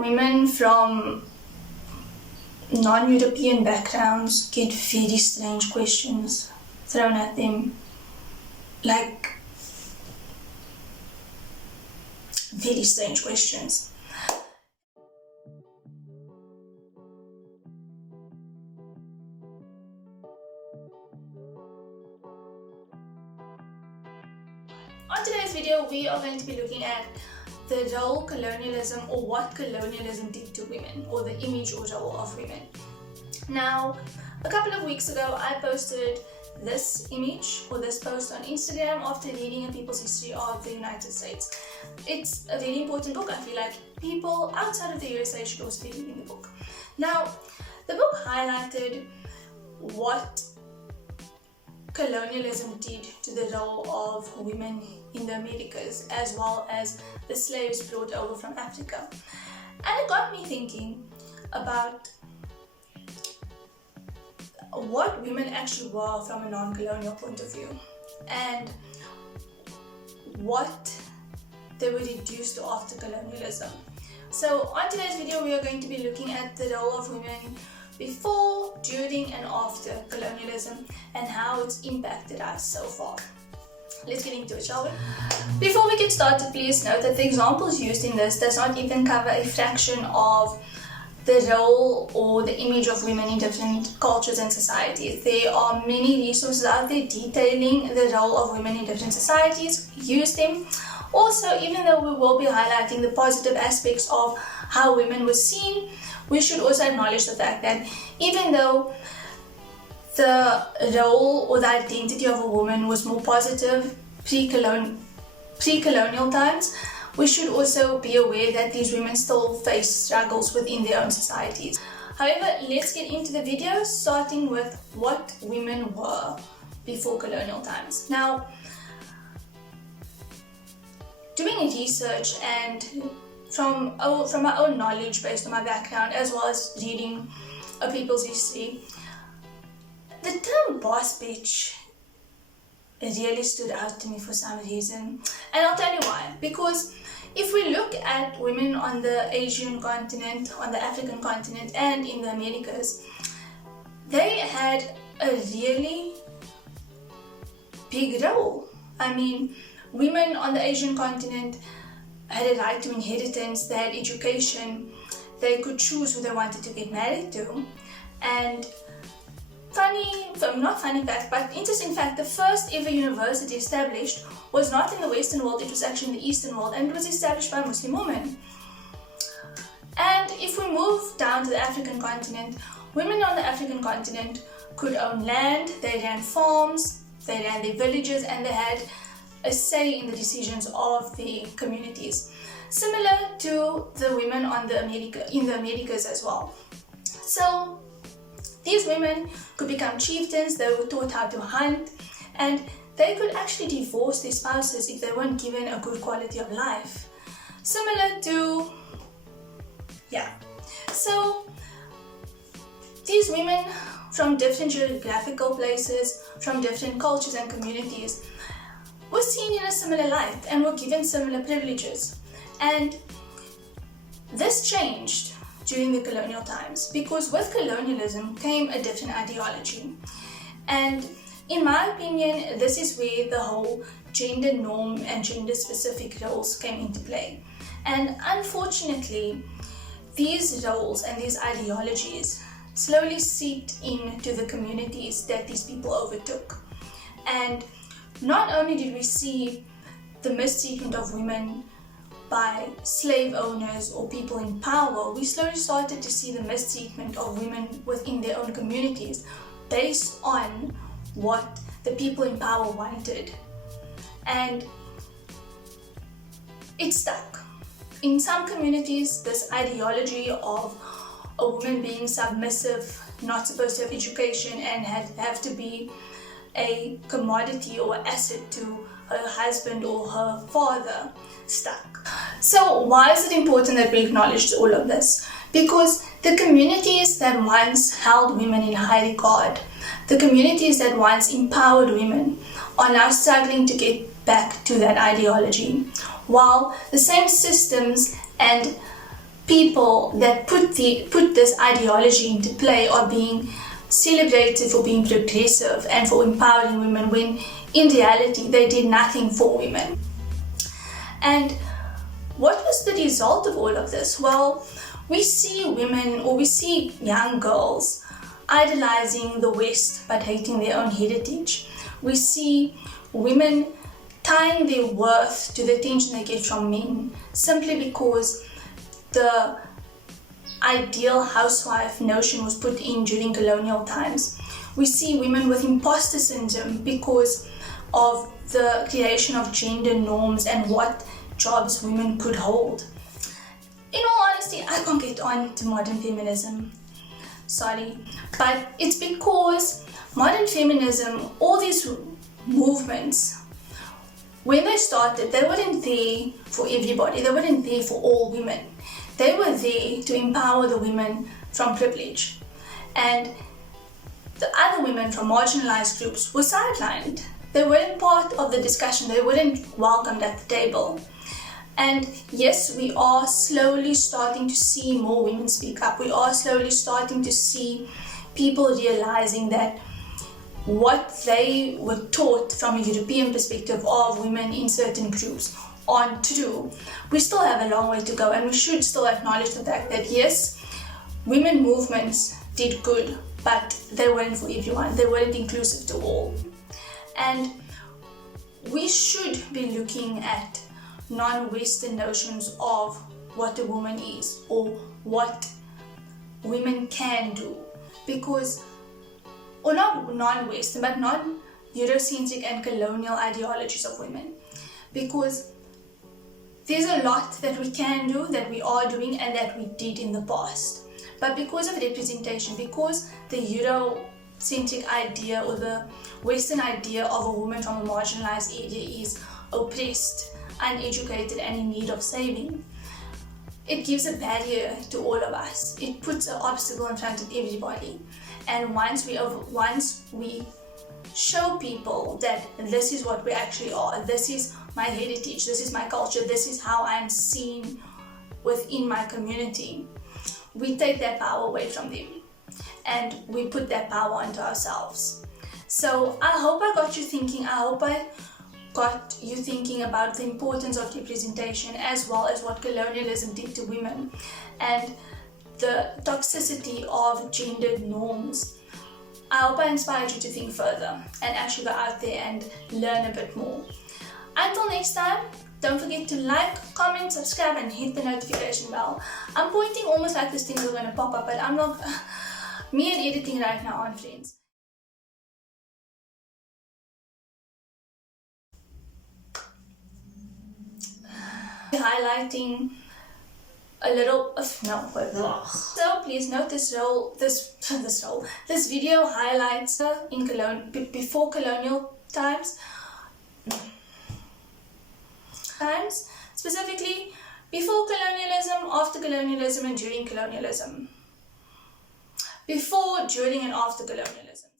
women from non-European backgrounds get very strange questions thrown at them, like very strange questions. On today's video, we are going to be looking at the role colonialism, or what colonialism did to women, or the image or role of women. Now, a couple of weeks ago, I posted this image, or this post on Instagram after reading A People's History of the United States. It's a very important book. I feel like people outside of the USA should also be reading the book. Now, the book highlighted what colonialism did to the role of women in the Americas, as well as the slaves brought over from Africa. And it got me thinking about what women actually were from a non-colonial point of view, and what they were reduced to after colonialism. So on today's video, we are going to be looking at the role of women before, during and after colonialism, and how it's impacted us so far. Let's get into it, shall we? Before we get started, please note that the examples used in this does not even cover a fraction of the role or the image of women in different cultures and societies. There are many resources out there detailing the role of women in different societies. Use them. Also, even though we will be highlighting the positive aspects of how women were seen, we should also acknowledge the fact that even though the role or the identity of a woman was more positive pre-colonial times, we should also be aware that these women still face struggles within their own societies. However, let's get into the video, starting with what women were before colonial times. Now, doing research and from my own knowledge based on my background, as well as reading A People's History, the term boss bitch really stood out to me for some reason. And I'll tell you why. Because if we look at women on the Asian continent, on the African continent, and in the Americas, they had a really big role. I mean, women on the Asian continent had a right to inheritance, they had education, they could choose who they wanted to get married to. And interesting fact, the first ever university established was not in the Western world, it was actually in the Eastern world, and it was established by Muslim women. And if we move down to the African continent, women on the African continent could own land, they ran farms, they ran their villages, and they had a say in the decisions of the communities, similar to the women in the Americas as well. So these women could become chieftains, they were taught how to hunt, and they could actually divorce their spouses if they weren't given a good quality of life. Similar to, So these women from different geographical places, from different cultures and communities, were seen in a similar light and were given similar privileges. And this changed during the colonial times, because with colonialism came a different ideology. And in my opinion, this is where the whole gender norm and gender specific roles came into play. And unfortunately, these roles and these ideologies slowly seeped into the communities that these people overtook. And not only did we see the mistreatment of women by slave owners or people in power, we slowly started to see the mistreatment of women within their own communities based on what the people in power wanted. And it stuck. In some communities, this ideology of a woman being submissive, not supposed to have education, and have to be a commodity or asset to her husband or her father, stuck. So why is it important that we acknowledge all of this? Because the communities that once held women in high regard, the communities that once empowered women, are now struggling to get back to that ideology, while the same systems and people that put this ideology into play are being celebrated for being progressive and for empowering women, when in reality they did nothing for women. And what was the result of all of this? Well, we see women, or we see young girls, idolizing the West but hating their own heritage. We see women tying their worth to the attention they get from men simply because the ideal housewife notion was put in during colonial times. We see women with imposter syndrome because of the creation of gender norms and what jobs women could hold. In all honesty, I can't get on to modern feminism. Sorry. But it's because modern feminism, all these movements, when they started, they weren't there for everybody. They weren't there for all women. They were there to empower the women from privilege. And the other women from marginalized groups were sidelined. They weren't part of the discussion. They weren't welcomed at the table. And yes, we are slowly starting to see more women speak up. We are slowly starting to see people realizing that what they were taught from a European perspective of women in certain groups aren't true. We still have a long way to go, and we should still acknowledge the fact that yes, women movements did good, but they weren't for everyone. They weren't inclusive to all. And we should be looking at non-Western notions of what a woman is or what women can do, because, or not non-Western, but non-Eurocentric and colonial ideologies of women, because there's a lot that we can do, that we are doing, and that we did in the past. But because of representation, because the Eurocentric idea or the Western idea of a woman from a marginalized area is oppressed, uneducated, and in need of saving, it gives a barrier to all of us. It puts an obstacle in front of everybody. And once we show people that this is what we actually are, this is my heritage, this is my culture, this is how I'm seen within my community, we take that power away from them and we put that power onto ourselves. So I hope I got you thinking. I hope I got you thinking about the importance of representation, as well as what colonialism did to women and the toxicity of gendered norms. I hope I inspired you to think further and actually go out there and learn a bit more. Until next time, don't forget to like, comment, subscribe, and hit the notification bell. I'm pointing almost like this thing is going to pop up, but I'm not. Me and editing right now aren't friends. Highlighting a little so please note this video highlights before colonial times, specifically before colonialism, after colonialism, and during colonialism. Before, during, and after colonialism.